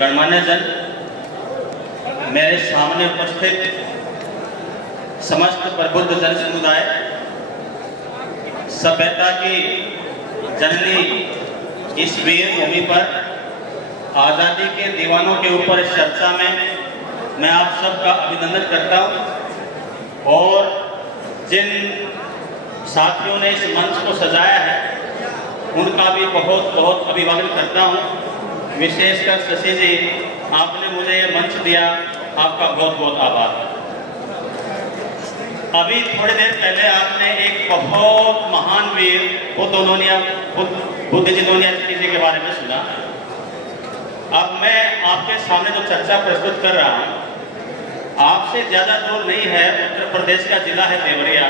गणमान्य जन, मेरे सामने उपस्थित समस्त प्रबुद्ध जन समुदाय, सभ्यता की जननी इस वीर भूमि पर आज़ादी के दीवानों के ऊपर इस चर्चा में मैं आप सबका अभिनंदन करता हूं और जिन साथियों ने इस मंच को सजाया है उनका भी बहुत बहुत अभिवादन करता हूं। विशेषकर शशि जी, आपने मुझे ये मंच दिया, आपका बहुत बहुत आभार। अभी थोड़ी देर पहले आपने एक बहुत महान वीर बुद्धिजीनोनिया जी के बारे में सुना। अब मैं आपके सामने जो चर्चा प्रस्तुत कर रहा हूं, आपसे ज्यादा दूर नहीं है, उत्तर प्रदेश का जिला है देवरिया,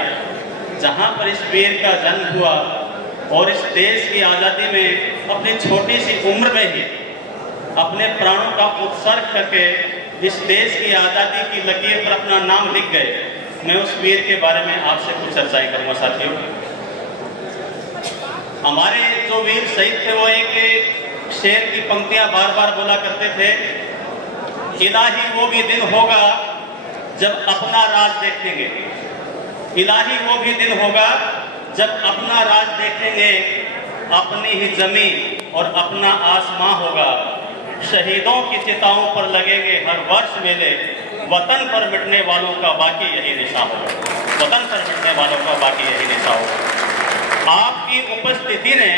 जहां पर इस वीर का जन्म हुआ और इस देश की आजादी में अपनी छोटी सी उम्र में ही अपने प्राणों का उत्सर्ग करके इस देश की आजादी की लकीर पर अपना नाम लिख गए। मैं उस वीर के बारे में आपसे कुछ चर्चाएं करूंगा। साथियों, हमारे जो वीर शहीद थे वो एक शेर की पंक्तियां बार बार बोला करते थे, इलाही वो भी दिन होगा जब अपना राज देखेंगे, इलाही वो भी दिन होगा जब अपना राज देखेंगे, अपनी ही जमीन और अपना आसमां होगा, शहीदों की चिताओं पर लगेंगे हर वर्ष मेले, वतन पर मिटने वालों का बाकी यही निशा होगा, वतन पर मिटने वालों का बाकी यही निशा होगा। आपकी उपस्थिति ने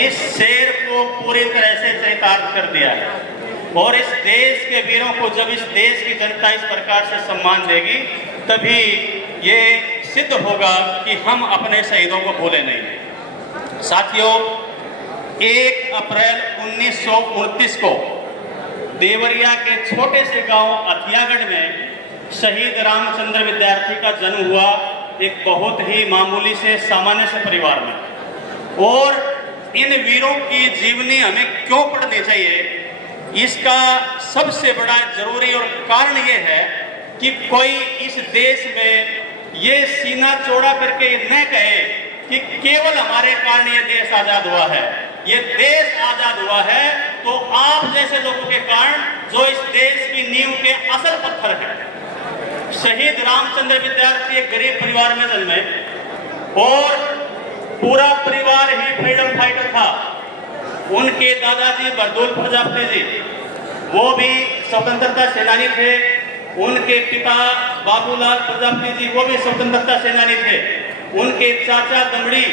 इस शेर को पूरी तरह से चरितार्थ कर दिया है और इस देश के वीरों को जब इस देश की जनता इस प्रकार से सम्मान देगी तभी ये सिद्ध होगा कि हम अपने शहीदों को भूले नहीं। साथियों, 1 अप्रैल 1929 को देवरिया के छोटे से गांव अथियागढ़ में शहीद रामचंद्र विद्यार्थी का जन्म हुआ, एक बहुत ही मामूली से सामान्य से परिवार में। और इन वीरों की जीवनी हमें क्यों पढ़नी चाहिए, इसका सबसे बड़ा जरूरी और कारण ये है कि कोई इस देश में ये सीना चौड़ा करके न कहे कि केवल हमारे कारण ये देश आजाद हुआ है। ये देश आजाद हुआ है तो आप जैसे लोगों के कारण जो इस देश की नींव के असल पत्थर हैं। शहीद रामचंद्र विद्यार्थी एक गरीब परिवार में जन्मे और पूरा परिवार ही फ्रीडम फाइटर था। उनके दादाजी बरदौल प्रजापति जी वो भी स्वतंत्रता सेनानी थे, उनके पिता बाबूलाल प्रजापति जी वो भी स्वतंत्रता सेनानी थे, उनके चाचा दमड़ी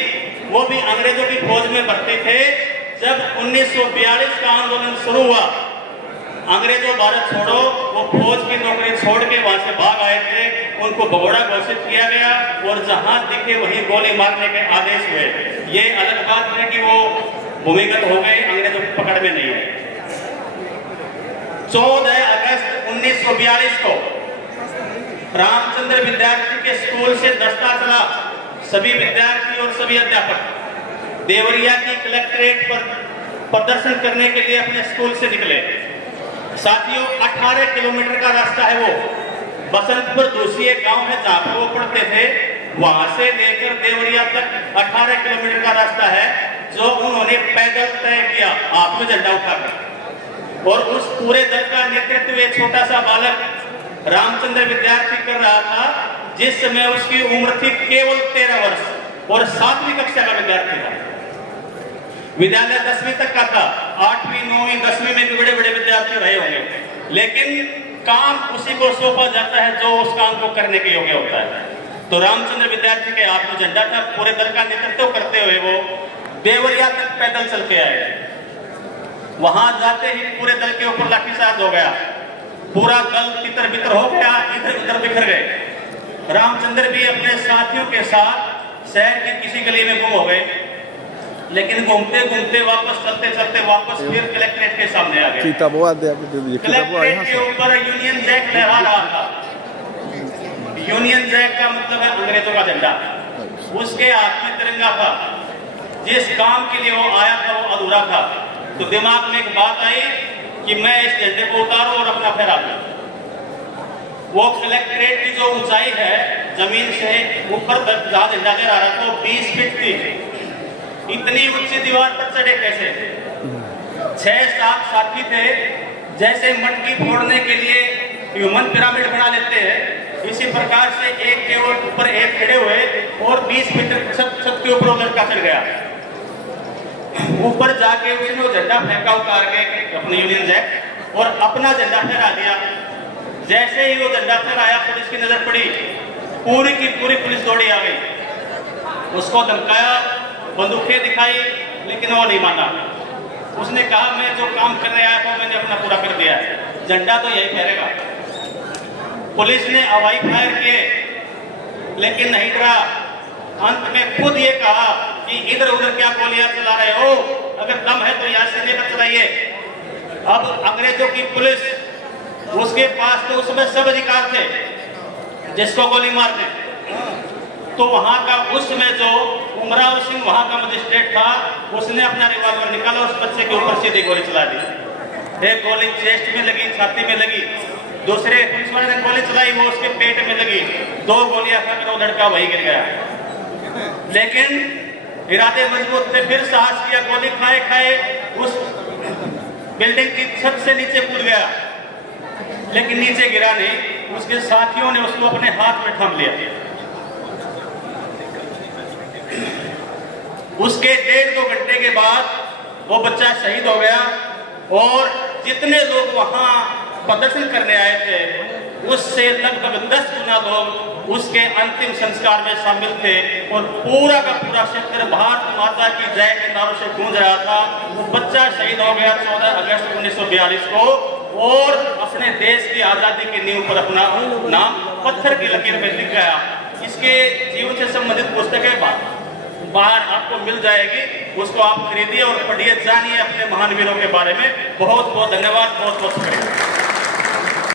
वो भी अंग्रेजों की फौज में भर्ती थे। जब 1942 का आंदोलन शुरू हुआ, अंग्रेजों भारत छोड़ो, वो फौज की नौकरी छोड़ के वहां से भाग आए थे, उनको भगोड़ा घोषित किया गया और जहां दिखे वहीं गोली मारने के आदेश हुए। ये अलग बात है कि वो भूमिगत हो गए, अंग्रेजों की पकड़ में नहीं है। 14 अगस्त 1942 को रामचंद्र विद्यार्थी के स्कूल से दस्ता चला। सभी विद्यार्थी और सभी अध्यापक देवरिया की कलेक्ट्रेट पर प्रदर्शन करने के लिए अपने स्कूल से निकले। साथियों, 18 किलोमीटर का रास्ता है वो। बसंतपुर दूसरी एक गांव है जहां पर वो पढ़ते थे, वहां से लेकर देवरिया तक 18 किलोमीटर का रास्ता है जो उन्होंने पैदल तय किया, हाथ में झंडा उठाकर। और उस पूरे दल का नेतृत्व एक छोटा सा बालक रामचंद्र विद्यार्थी कर रहा था, जिस समय उसकी उम्र थी केवल 13 वर्ष और 7वीं कक्षा का विद्यार्थी था। विद्यालय 10वीं तक का था, 8वीं 9वीं 10वीं में भी बड़े बड़े विद्यार्थी रहे होंगे, लेकिन काम उसी को सौंपा जाता है जो उस काम को करने के योग्य होता है। तो रामचंद्र विद्यार्थी के हाथ में झंडा था, पूरे दल का नेतृत्व करते हुए वो देवरिया तक पैदल चल के आए। वहां जाते ही पूरे दल के ऊपर लाठीचार्ज हो गया, पूरा दल तितर बितर हो गया, इधर उधर बिखर गए। रामचंद्र भी अपने साथियों के साथ शहर की किसी गली में गुम हो गए, लेकिन घूमते घूमते वापस चलते चलते वापस फिर कलेक्ट्रेट के सामने आ गए। कलेक्ट्रेट के ऊपर यूनियन जैक लहरा रहा था। यूनियन जैक का मतलब है अंग्रेजों का झंडा। उसके हाथ में तिरंगा था। जिस काम के लिए वो आया था वो अधूरा था। तो दिमाग में एक बात आई कि मैं इस झंडे को उतारूं और अपना फहरा दूं। वो कलेक्ट्रेट की जो ऊंचाई है जमीन से ऊपर तक जहां झंडा लहरा रहा था वो 20 फीट थी। इतनी ऊंची दीवार पर चढ़े कैसे? 6-7 साथी थे। जैसे मटकी फोड़ने के लिए ह्यूमन पिरामिड बना लेते हैं, इसी प्रकार से एक के ऊपर एक खड़े हुए और 20 मीटर छत के ऊपर वो लड़का चढ़ गया। ऊपर जाके उसने वो झंडा फेंका उतार के अपने यूनियन जैक और अपना झंडा फहरा दिया। जैसे ही वो झंडा फहराया, पुलिस की नजर पड़ी, पूरी की पूरी पुलिस दौड़ी आ गई। उसको धमकाया, बंदूकें दिखाई, लेकिन वो नहीं माना। उसने कहा मैं जो काम करने आया था मैंने अपना पूरा कर दिया है, झंडा तो यही फहरेगा। पुलिस ने हवाई फायर किए, लेकिन नहीं डरा। अंत में खुद ये कहा कि इधर उधर क्या गोलियां चला रहे हो, अगर दम है तो यहाँ से लेकर चलाइए। अब अंग्रेजों की पुलिस, उसके पास तो उसमें सब अधिकार थे जिसको गोली मार दे। तो वहां का उस समय जो उमराव सिंह वहां का मजिस्ट्रेट था, उसने अपना रिवॉल्वर निकाला, उस बच्चे के ऊपर सीधी गोली चला दी। एक गोली चेस्ट में लगी, छाती में लगी, दूसरे पुलिस वाले ने गोली चलाई, वो उसके पेट में लगी। 2 गोलियां खाकर वो लड़का वही गिर गया। लेकिन इरादे मजबूत थे, फिर साहस किया, गोली खाए खाए उस बिल्डिंग की छत से नीचे कूद गया, लेकिन नीचे गिरा नहीं। उसके साथियों ने उसको अपने हाथ में थाम लिया। उसके 1.5-2 घंटे के बाद वो बच्चा शहीद हो गया और जितने लोग वहां प्रदर्शन करने आए थे, उससे लगभग 10 गुना लोग उसके अंतिम संस्कार में शामिल थे और पूरा का पूरा क्षेत्र भारत माता की जय के नारों से गूंज रहा था। वो बच्चा शहीद हो गया 14 अगस्त 1942 को और अपने देश की आजादी की नींव पर अपना नाम पत्थर की लकीर में लिख गया। इसके जीवन से संबंधित पुस्तकें बाहर आपको मिल जाएगी, उसको आप खरीदिए और पढ़िए, जानिए अपने महान वीरों के बारे में। बहुत बहुत धन्यवाद, बहुत बहुत शुक्रिया।